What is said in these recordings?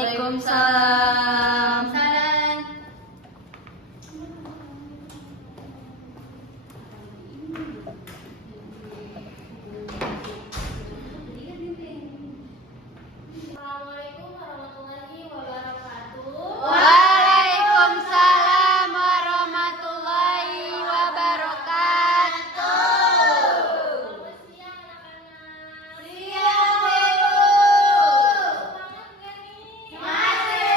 Waalaikumsalam. Salam. Assalamualaikum warahmatullahi wabarakatuh. Waalaikumsalam warahmatullahi wabarakatuh. Selamat siang anak-anak. Siang, Bu. Semangat nggak nih? Masih.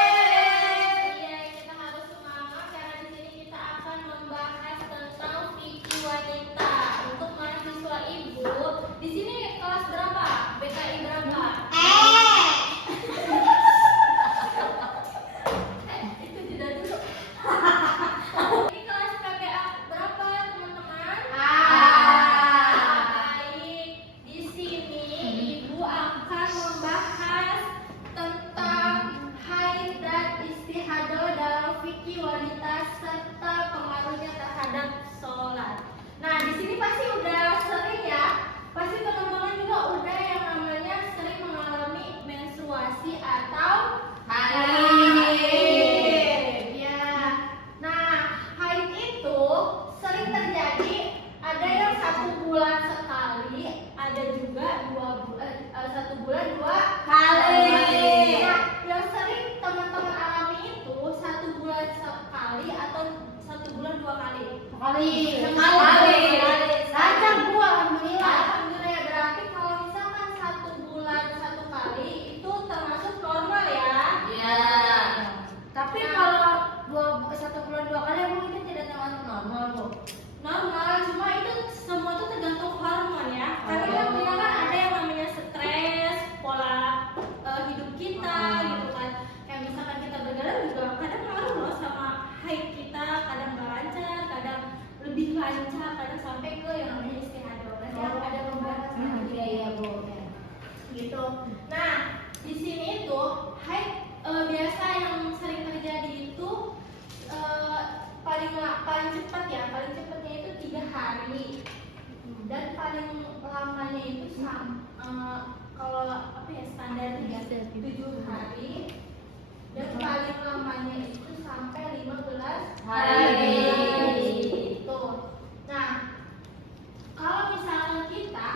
Iya, kita harus semangat karena di sini kita akan membahas tentang fikih wanita. Untuk mahasiswa ibu, di sini kelas berapa? BKI berapa? Itu tidak dulu. Ini kelas PPA berapa, teman-teman? Baik. Di sini ibu akan membahas tentang haid dan istihadah dalam fikih wanita serta pengaruhnya terhadap sholat. Nah, di sini pasti udah sering ya. Pasti teman-teman juga udah yang namanya sering mengalami menstruasi atau haid. Ya. Nah, haid itu sering terjadi. Ada yang 1 bulan sekali, ada juga 1 bulan 2 kali. Nah, yang sering teman-teman alami itu 1 bulan sekali atau 1 bulan 2 kali? Sekali. Lancar Bu, alhamdulillah. Alhamdulillah, berarti kalau misalkan 1 bulan 1 kali itu termasuk normal ya. Ya. Tapi kalau 1 bulan 2 kali emang itu tidak termasuk normal, Bu. Normal, cuma itu semua itu tergantung hormon ya. Karena kan kita kan ada yang namanya stres, pola hidup kita gitu kan. Kayak misalkan kita berjalan juga kadang ngaruh loh sama haid kita, kadang nggak lancar, kadang lebih lancar, kadang sampai ke yang namanya istihadah. Berarti ada pembahasan Iya, Bu. gitu. Nah, di sini itu haid biasa yang sering terjadi itu paling cepat ya, paling cepatnya itu 3 hari dan paling lamanya itu kalau apa ya standarnya 7 hari dan paling lamanya itu sampai 15 hari. Gitu. Nah, kalau misalkan kita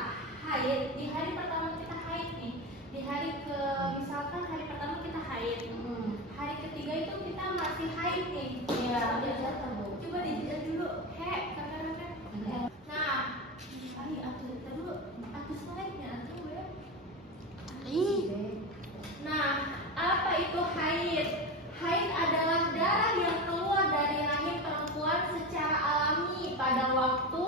haid di hari pertama kita haid nih, di hari ke misalkan hari pertama kita haid, hari ketiga itu kita masih haid nih. Iya, Coba dilihat dulu, kakak-kakak. Nah, aku dulu, aku slide-nya aku ya. Nah, apa itu haid? Haid adalah darah yang keluar dari rahim perempuan secara alami pada waktu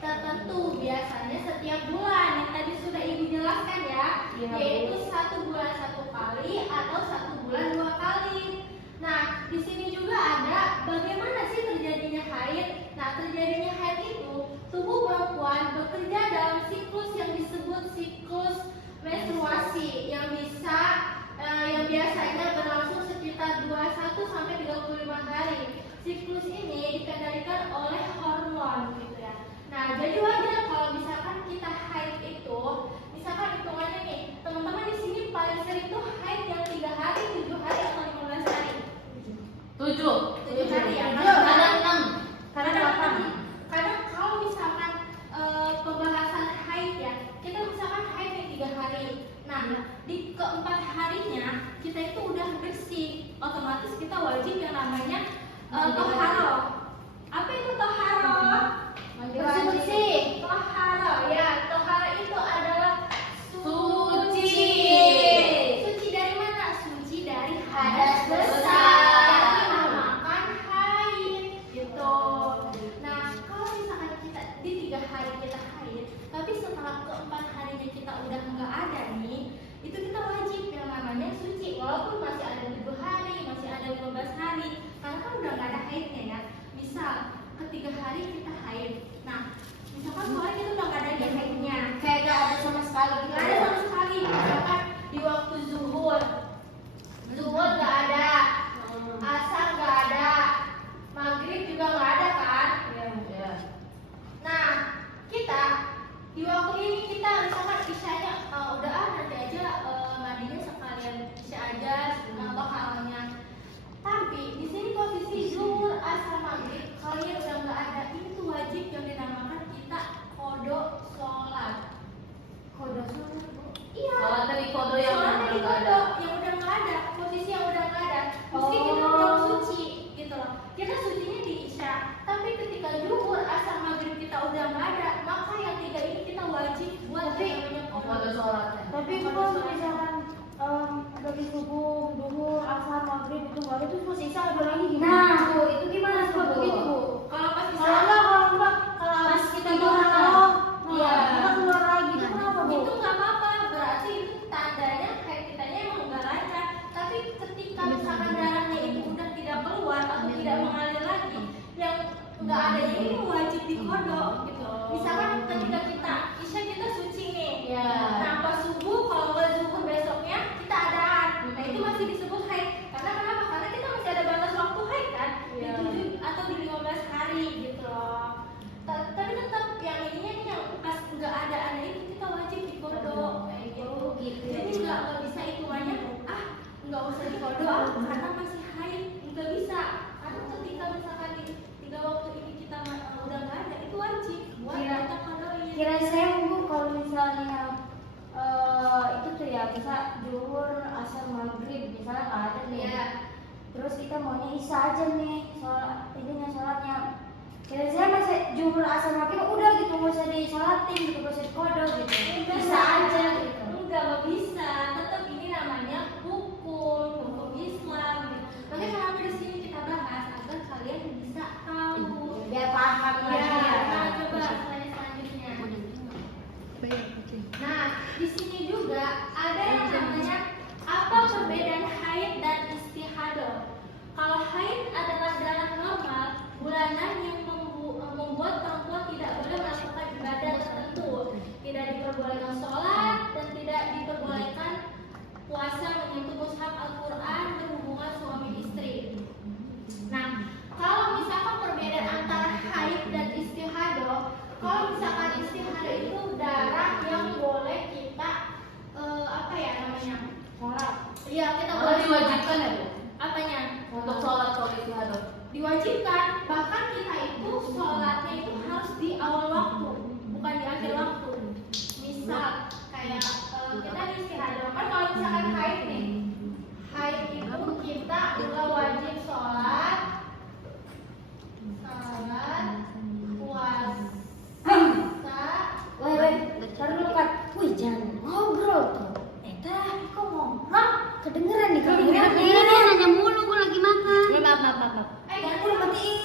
tertentu, biasanya setiap bulan. Yang tadi sudah ibu jelaskan ya, Iya, Bu. yaitu 1 bulan 1 kali atau 1 bulan 2 kali. Nah, di sini juga ada bagaimana sih terjadinya haid. Nah, terjadinya haid itu tubuh perempuan bekerja dalam siklus yang disebut siklus menstruasi yang biasanya berlangsung sekitar 21 sampai 35 hari. Siklus ini dikendalikan oleh hormon gitu ya. Nah, jadi wajar kalau misalkan kita haid itu, misalkan hitungannya nih, teman-teman di sini paling sering tuh haid yang 3 hari, 7 hari atau 15 hari? 7 hari ya. Kadang kalau misalkan pembahasan haid ya, kita misalkan haid yang 3 hari. Nah, di keempat harinya kita itu udah bersih, otomatis kita wajib yang namanya toharoh. Apa itu toharoh? Bersih. Toharoh ya, toharoh itu adalah suci. Suci dari mana? Suci dari hadas besar yang dinamakan haid gitu. Nah, kalau misalkan kita di 3 hari kita haid, tapi setelah keempat harinya kita udah nggak ada nih, itu kita wajib yang namanya suci, walaupun masih ada 7 hari, masih ada 15 hari, karena kan udah nggak ada haidnya ya. Misal ketiga hari kita haid, nah misalkan soalnya kita udah nggak ada nih haidnya, Kayak gak ada sama sekali gitu. nggak ada sama sekali. Misalkan di waktu zuhur nggak ada, asar nggak ada, maghrib juga nggak ada kan. Iya. Nah, kita di waktu ini kita misalkan isyanya udah nanti aja mandinya sekalian isya aja, atau meski kita belum suci gitu loh. Kita sucinya di Isya, tapi ketika zuhur, asar, maghrib kita udah nggak ada, maka yang 3 ini kita wajib buat namanya Pada sholatnya. Tapi kalau misalkan ada di subuh, duhur, asar, maghrib itu baru terus masih Isya ada lagi gimana? Nah, tuh itu gimana tuh begitu Bu? Kalau pas Kalau enggak, kalau pas kita tiga keluar, malam, iya. kita keluar lagi itu kenapa Bu? itu nggak apa-apa, berarti itu tandanya kayak kitanya emang nggak lancar. Tapi ketika misalkan darahnya itu udah tidak keluar atau tidak mengalir lagi, yang nggak ada ini wajib dikodok gitu. Misalkan ketika kita Isya kita suci nih, Iya. nah pas subuh kalau nggak zuhur besoknya kita adaan, nah itu masih disebut haid. Karena kenapa? Karena kita masih ada batas waktu haid kan, Iya. di 7 atau di 15 hari gitu loh. Tapi tetap yang ininya nih yang pas nggak ada itu kita wajib dikodok kayak gitu. Jadi nggak bisa hitungannya nggak usah dikodok karena masih haid, nggak bisa. Karena ketika misalkan di 3 waktu ini kita udah nggak ada, itu wajib buat kita kodokin. Kira saya Bu kalau misalnya itu tuh ya bisa zuhur, asar, maghrib misalnya nggak ada nih. Iya. Terus kita maunya Isya aja nih sholatnya. Kira saya masih zuhur, asar, maghrib udah gitu nggak usah disolatin gitu, nggak usah dikodok gitu. Bisa aja gitu. Nggak bisa, tetap ini namanya hukum Islam gitu. Makanya kenapa di sini kita bahas agar kalian bisa tahu. Biar paham Ya, lagi ya. nah coba slide selanjutnya. Nah, di sini juga ada yang namanya apa perbedaan haid dan istihadah. Kalau haid adalah darah normal bulanan yang membuat perempuan tidak boleh melakukan ibadah tertentu, tidak diperbolehkan sholat dan tidak diperbolehkan puasa, menyentuh mushaf Al-Quran, berhubungan suami istri. Nah, kalau misalkan perbedaan antara haid dan istihadah, kalau misalkan istihadah itu darah yang boleh kita apa ya namanya? Sholat. Iya, kita Kalau boleh diwajibkan ya Bu? apanya? Untuk sholat kalau istihadah. Diwajibkan, bahkan kita itu sholatnya itu harus di awal waktu, bukan di akhir waktu. Misal kayak kita di istihadah, kan kalau misalkan haid nih, haid itu kita udah wajib sholat, puasa. Weh, taruh dulu kan. Wih, jangan ngobrol tuh. Kok ngomong? Kedengeran nih, kedengeran nih. Iya, nanya mulu, gue lagi makan. Maaf. Ganti Udah matiin.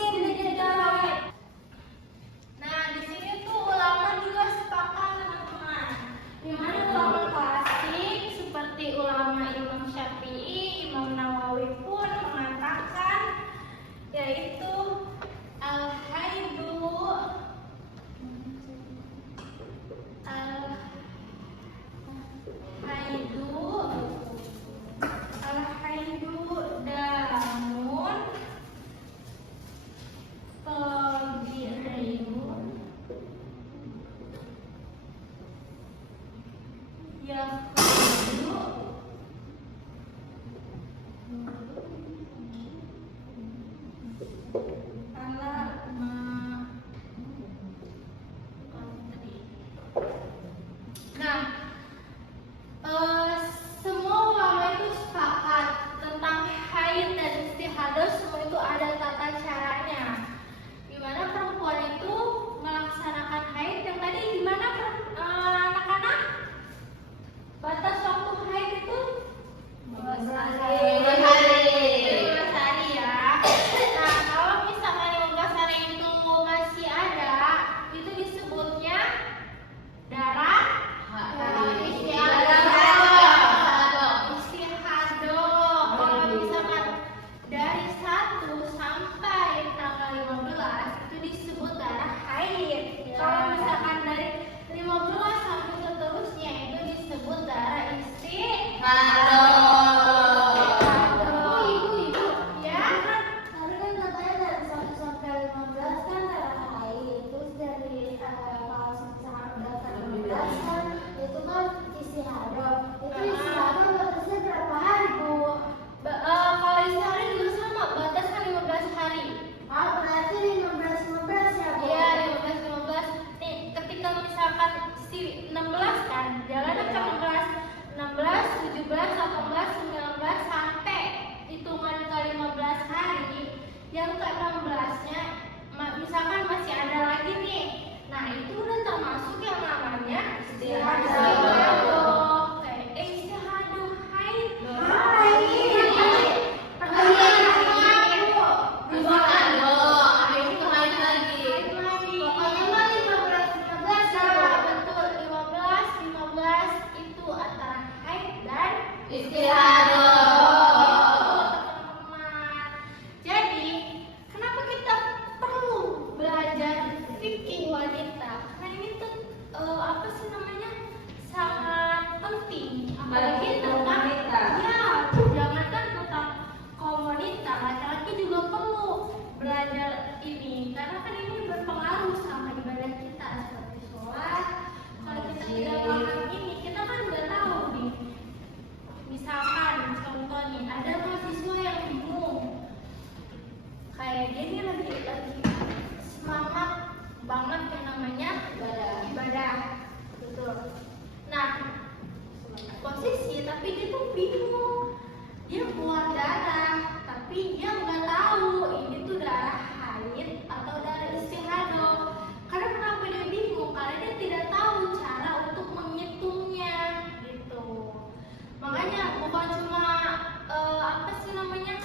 namanya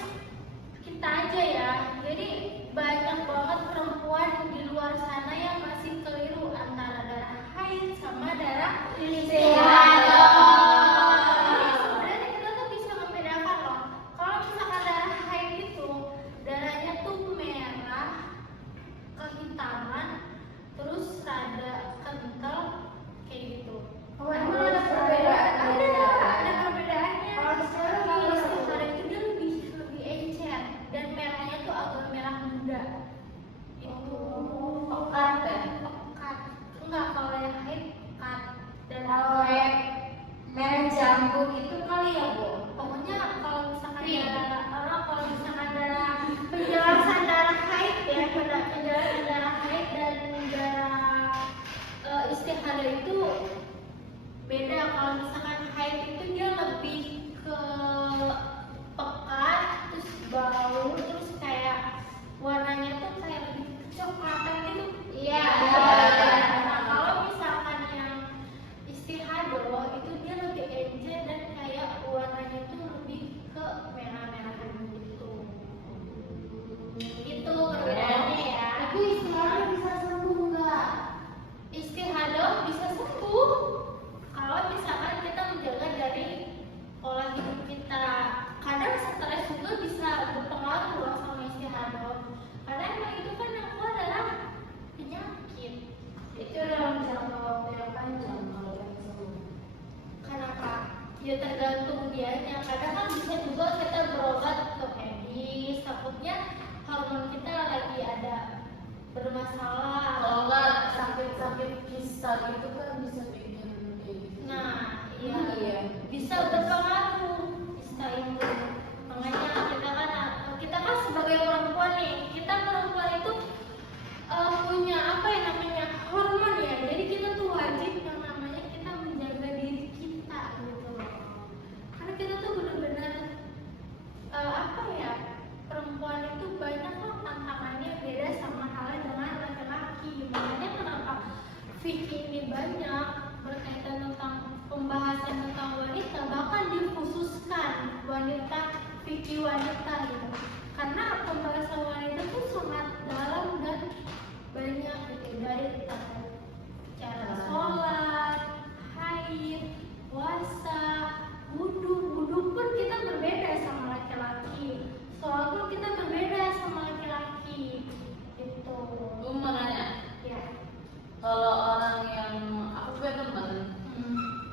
kita aja ya. Jadi banyak banget perempuan di luar sana yang masih keliru antara darah haid sama darah istihadah. Sebenarnya kita tuh bisa membedakan loh. Kalau misalkan darah haid itu darahnya tuh merah, kehitaman, terus rada kental kayak gitu. Oh, emang ada perbedaan? Ada perbedaannya. Kalau istihadah Kalau apa? istihadah itu dia lebih encer dan merahnya tuh agak merah muda. Itu Pekat ya? pekat. Enggak, kalau yang haid pekat dan Kalau yang merah jambu itu kali ya, Bu? pokoknya kalau misalkan Pink. kalau misalkan darah penjelasan darah haid ya, penjelasan darah haid dan darah istihadah itu beda. Kalau misalkan haid itu dia lebih ke pekat, terus bau, terus kayak warnanya tuh kayak lebih kecoklatan gitu. Iya. Nah, kalau misalkan yang istihadah itu dia lebih encer dan kayak warnanya tuh lebih ke merah-merahan gitu. Itu perbedaannya ya. Tapi istihadah bisa sembuh nggak? Istihadah bisa sembuh kalau misalkan kita menjaga dari pola hidup kita. Kadang stres juga bisa berpengaruh loh sama istihadah. Karena emang itu kan yang keluar adalah penyakit. Itu dalam jangka waktu yang panjang kalau yang sembuh. Kenapa? Ya tergantung dianya. Kadang kan bisa juga kita berobat ke medis, takutnya hormon kita lagi ada bermasalah. Kalau nggak sakit-sakit kisah gitu kan bisa bikin kayak gitu. Nah, Iya. iya, bisa berpengaruh bisa itu. Makanya kita kan sebagai perempuan nih, kita perempuan itu punya apa ya namanya hormon ya. Jadi kita tuh wajib yang namanya kita menjaga diri kita gitu loh. Karena kita tuh benar-benar apa ya, perempuan itu banyak kok tantangannya beda sama halnya dengan laki-laki. Makanya kenapa fikih ini banyak berkaitan tentang pembahasan tentang wanita, bahkan dikhususkan wanita, fikih wanita gitu. Karena pembahasan wanita tuh sangat dalam dan banyak gitu, dari cara sholat, haid, puasa, wudhu pun kita berbeda sama laki-laki. Sholat pun kita berbeda sama laki-laki. Gitu. Gue mau nanya, Ya. kalau orang yang aku punya temen,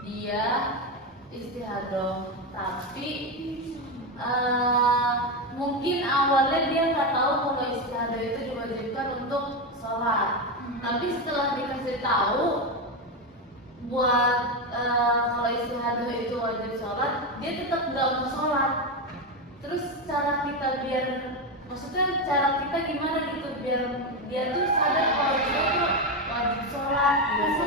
dia istihadah, tapi mungkin awalnya dia nggak tahu kalau istihadah itu diwajibkan untuk sholat. Tapi setelah dikasih tahu buat kalau istihadah itu wajib sholat, dia tetap nggak mau sholat. Terus cara kita biar, maksudnya cara kita gimana gitu biar dia tuh sadar kalau dia tuh wajib sholat gitu.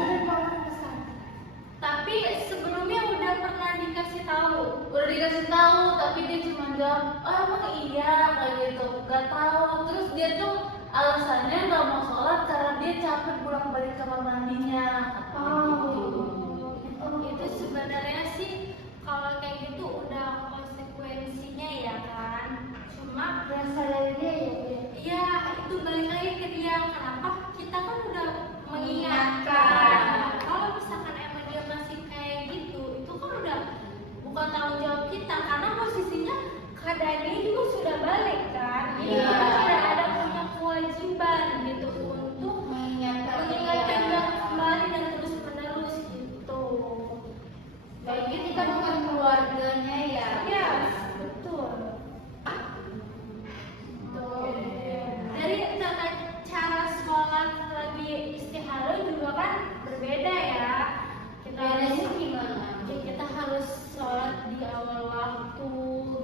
Tapi sebelumnya udah pernah dikasih tahu. Udah dikasih tahu tapi dia cuma jawab, oh emang iya kayak gitu, nggak tahu. Terus dia tuh alasannya nggak mau sholat karena dia capek pulang balik kamar mandinya. Itu sebenarnya sih kalau kayak gitu udah konsekuensinya ya kan. Cuma Berasal dari dia ya, Bu? ya itu balik lagi ke dia. Kenapa kita kan udah mengingatkan. Mengingatkan. Kalau misalkan emang dia masih kayak gitu, itu kan udah bukan tanggung jawab kita karena posisinya keadaan dia juga sudah balik kan. Jadi Iya. kita tidak ada punya kewajiban gitu untuk mengingatkan dia kembali dan terus menerus gitu. Baiknya kita bukan keluarganya ya. Ya, betul. Tuh. Dari tata cara sholat lagi istihadah juga kan berbeda ya. Kita Bedanya gimana? ya, kita harus sholat di awal waktu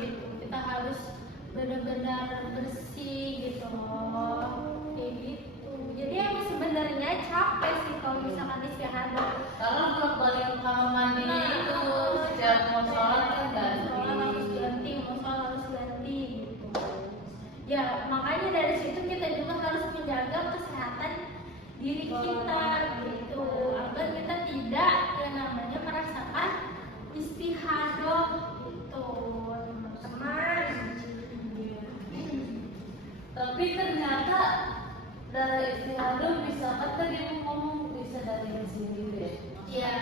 gitu. Kita harus benar-benar bersih gitu loh. Kayak gitu. Jadi emang sebenarnya capek sih kalau misalkan istihadah. Karena belum balik ke kamar mandinya Nah, itu setiap mau sholat kan ganti. Sholat harus ganti, mau sholat harus ganti gitu. Ya makanya dari situ kita juga harus menjaga kesehatan diri kita gitu, agar kita tidak yang namanya merasakan istihadah gitu, teman-teman. Tapi ternyata darah istihadah bisa kan tadi aku ngomong bisa dari sini deh. Iya.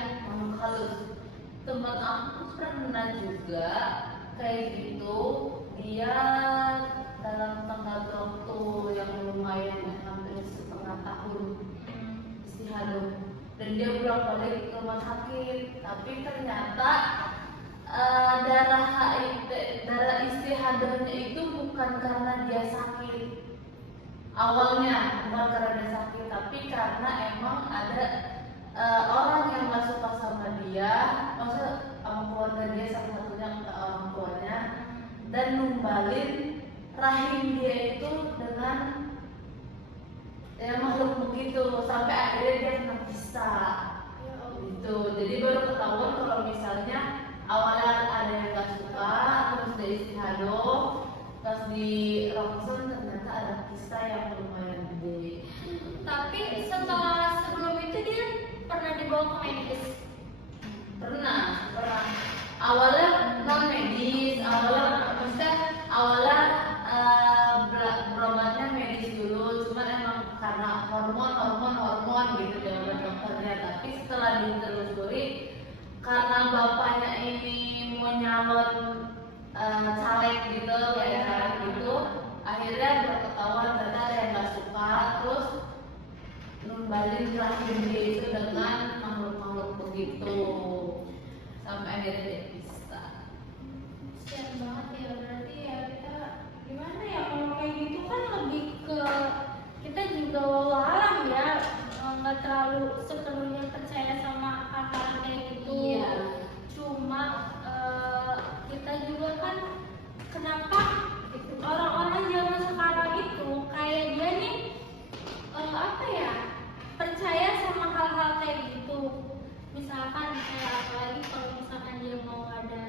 Kalau teman aku pernah juga kayak gitu, dia dalam tanggal waktu yang lumayan hampir setengah tahun istihadah dan dia pulang balik ke rumah sakit, tapi ternyata darah HIV, darah istihadahnya itu bukan karena dia sakit awalnya, bukan karena dia sakit, tapi karena emang ada orang yang nggak suka sama dia, maksudnya sama keluarga dia, salah satunya orang tuanya, dan numbalin rahim dia itu dengan ya makhluk begitu sampai akhirnya dia kena kista gitu. Jadi baru ketahuan kalau misalnya awalnya ada yang nggak suka, terus dia istihadah, pas di ronsen ternyata ada kista yang lumayan gede. Tapi setelah sebelum itu dia pernah dibawa ke medis. Pernah. Awalnya non medis, awalnya berobatnya medis dulu, cuman emang karena hormon gitu dengan dokternya. Tapi setelah ditelusuri, karena bapaknya ini mau nyalon caleg gitu, kayak caleg gitu, akhirnya berketahuan ternyata ada yang nggak suka, terus numbalin rahim dia itu dengan makhluk-makhluk begitu sampai akhirnya dia bisa. Kasian banget ya, berarti ya kita gimana ya kalau kayak gitu kan lebih ke kita juga wawalam ya, nggak terlalu sepenuhnya percaya sama hal-hal kayak gitu. Iya. Cuma kita juga kan kenapa orang-orang zaman sekarang itu kayak dia nih apa ya, percaya sama hal-hal kayak gitu. Misalkan kayak apalagi kalau misalkan dia mau ada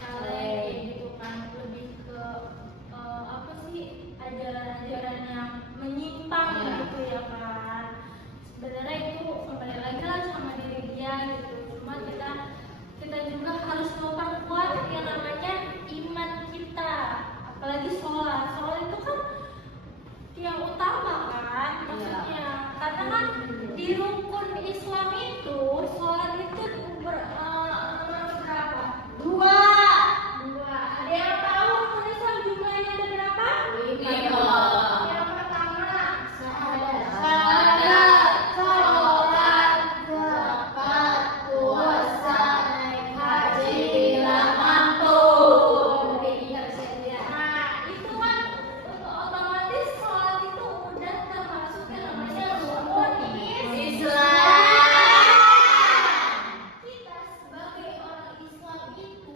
caleg kayak gitu kan, lebih ke apa sih, ajaran-ajaran yang menyimpang gitu ya kan. Sebenarnya itu kembali lagi lah sama diri dia gitu. Cuma kita juga harus memperkuat yang namanya iman kita, apalagi sholat itu kan yang utama kan, maksudnya karena kan di rukun Islam itu sholat itu berapa? Dua. Ada yang tahu rukun Islam jumlahnya ada berapa? 5. Yang pertama syahadat, Sholat, zakat, puasa, naik haji bila mampu. Nah, itu kan otomatis sholat itu udah termasuk yang namanya rukun Islam. Kita sebagai orang Islam itu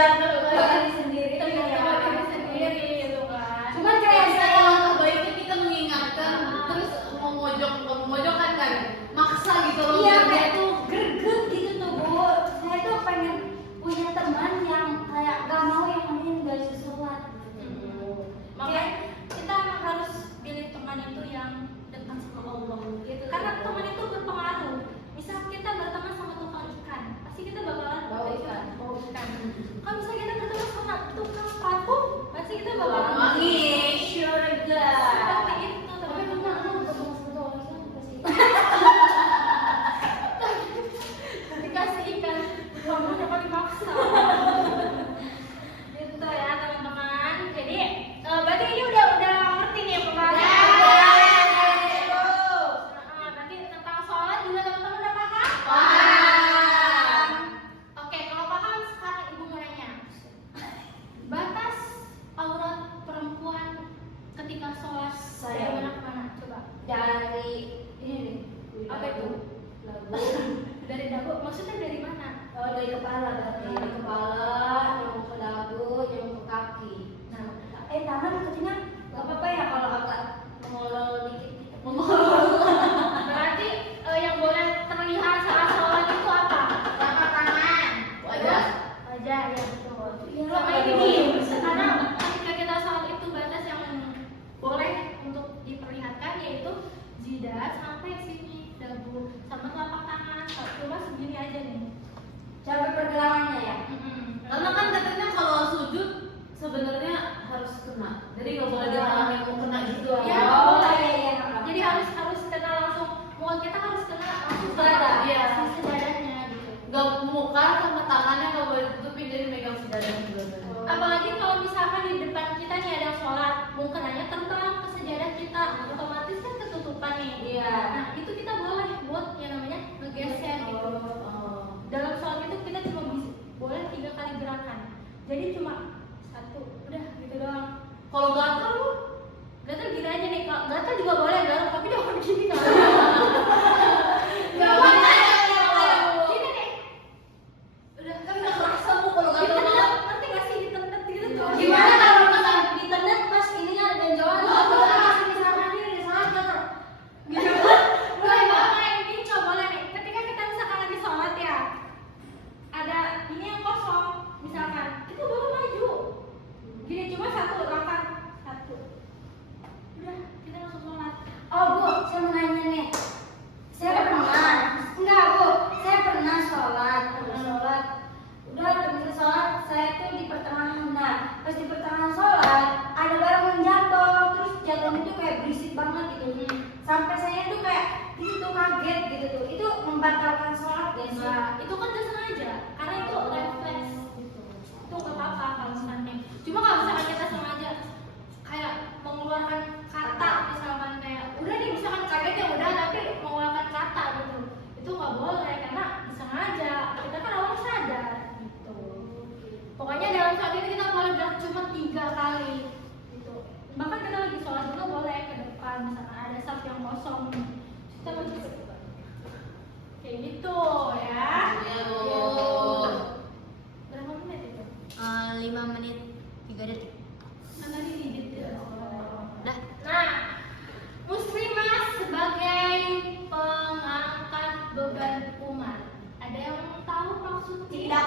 tergantung diri sendiri. tergantung diri sendiri gitu kan. Cuman kayak saya Alangkah baiknya kita mengingatkan terus memojokkan kan maksa gitu loh iya biar dia kayak tuh greget gitu tuh Bu. Saya tuh pengen punya teman yang kayak gak mau yang namanya gak bisa sholat. Makanya kita emang harus pilih teman itu yang dekat sama Allah gitu. Karena teman itu berpengaruh. Misal kita berteman sama tukang ikan, pasti kita bakalan Bau ikan. bau ikan. Kalau misalnya kita berteman sama tukang parfum, pasti kita bakalan wangi. Surga. seperti itu. Tapi Tapi benar aku berteman sama tukang ikan pasti. dikasih ikan, kamu jangan dipaksa. Gitu ya teman-teman. Jadi berarti ini udah ngerti nih pembahasan. Berarti tentang sholat juga teman-teman udah paham? Paham. Oke, kalau paham sekarang ibu mau nanya. Batas aurat perempuan ketika sholat dari Saya. mana ke mana? Coba. Dari ini nih. Apa itu? Lagu. Dari dagu. Maksudnya dari mana? Oh, dari kepala berarti. Dari kepala, nyamuk ke dagu, nyamuk ke kaki. Nah, tangan kecilnya gak apa-apa ya kalau agak mengolol dikit. Berarti yang boleh terlihat saat sholat itu apa? Telapak tangan, Wajah. wajah, ya betul. Iya, Sama ini betul. nih, karena ketika kita sholat itu batas yang boleh untuk diperlihatkan yaitu jidat sampai sini, dagu, sama telapak tangan. Cuma segini aja nih. Sampai pergelangannya ya. Karena kan katanya kalau sujud sebenarnya harus kena. Jadi nggak boleh dihalangi mau kena gitu. Ya, Oh, boleh. iya, iya. Jadi harus kena langsung, muka kita harus kena langsung ke Dada. iya, sisi dadanya gitu. Nggak muka sama tangannya nggak boleh ditutupin jadi megang sejadah juga. Apalagi kalau misalkan di depan kita nih ada yang sholat, mukanya terbang ke sejadah kita, otomatis kan ketutupan nih. Iya. Nah itu kita boleh buat yang namanya ngegeser gitu. Dalam sholat itu kita cuma bisa boleh 3 kali gerakan. Jadi cuma 1, udah gitu doang. Kalau gatal lu Gatal gini aja nih, kalau gatal juga boleh gatal, tapi jangan begini kan. nggak boleh. Gini nih. Udah Kan nggak kerasa bu kalau gatal ditenet, banget. ngerti gak sih ditenet gitu tuh? Gimana kalau misalnya di internet pas ininya ada benjolan? Pas misalkan ini di sadar. Gitu. Boleh banget, ini nggak boleh nih. Ketika kita misalkan lagi sholat ya, ada ini yang kosong, misalkan kita baru maju. Gini cuma 1 langkah, 1. Udah, kita langsung sholat. Oh Bu, saya mau nanya nih. Saya pernah, enggak Bu, saya pernah sholat. Udah habis sholat, saya tuh di pertengahan. Nah, pas di pertengahan sholat, ada barang yang jatuh. Terus jatuhnya tuh kayak berisik banget gitu. Sampai saya tuh kayak itu kaget gitu tuh. Itu membatalkan sholat ya sih? Nah, itu kan gak sengaja, karena itu refleks gitu. Itu nggak apa-apa kalau misalnya. Cuma kalau misalkan kita sengaja kayak mengeluarkan kata, misalkan kayak udah nih misalkan kaget ya udah, tapi mengeluarkan kata gitu, itu nggak boleh karena disengaja. Kita kan awal sadar gitu. Pokoknya dalam saat ini kita boleh gerak cuma 3 kali gitu. Bahkan kita lagi sholat juga boleh ke depan, misalkan ada saf yang kosong, kita maju ke depan. Kayak gitu ya. Iya bu. Berapa menit itu? 5 menit 3 detik. Kan tadi digit ya. Dah. Nah, muslimah sebagai pengangkat beban umat. Ada yang tahu maksudnya? Tidak.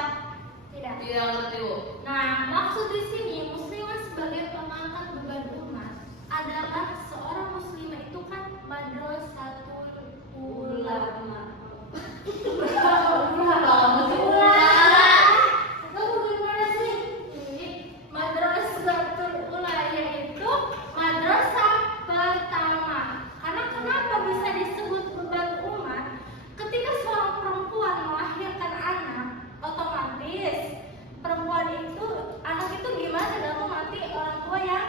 Tidak ngerti bu. Nah, maksud di sini muslimah sebagai pengangkat beban umat adalah seorang muslimah itu kan madrasatul ulama. Kamu gimana sih? Madrasatul ulama yaitu madrasah pertama. Karena kenapa bisa disebut beban umat? Ketika seorang perempuan melahirkan anak, otomatis perempuan itu, anak itu gimana? Dalam mati orang tua yang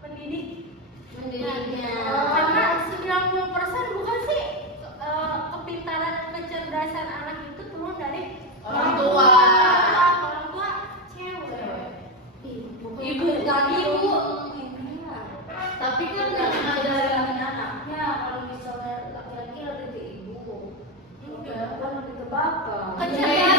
mendidik. Mendidiknya. Karena 90% bukan sih kepintaran dan kecerdasan anak itu turun dari Orang tua. Orang tua cewek. Ibu kan ibu. Tapi kan nggak ada anaknya. Kalau misalnya laki-laki lebih ke ibu, Enggak. perempuan lebih ke bapak. Kecerdasan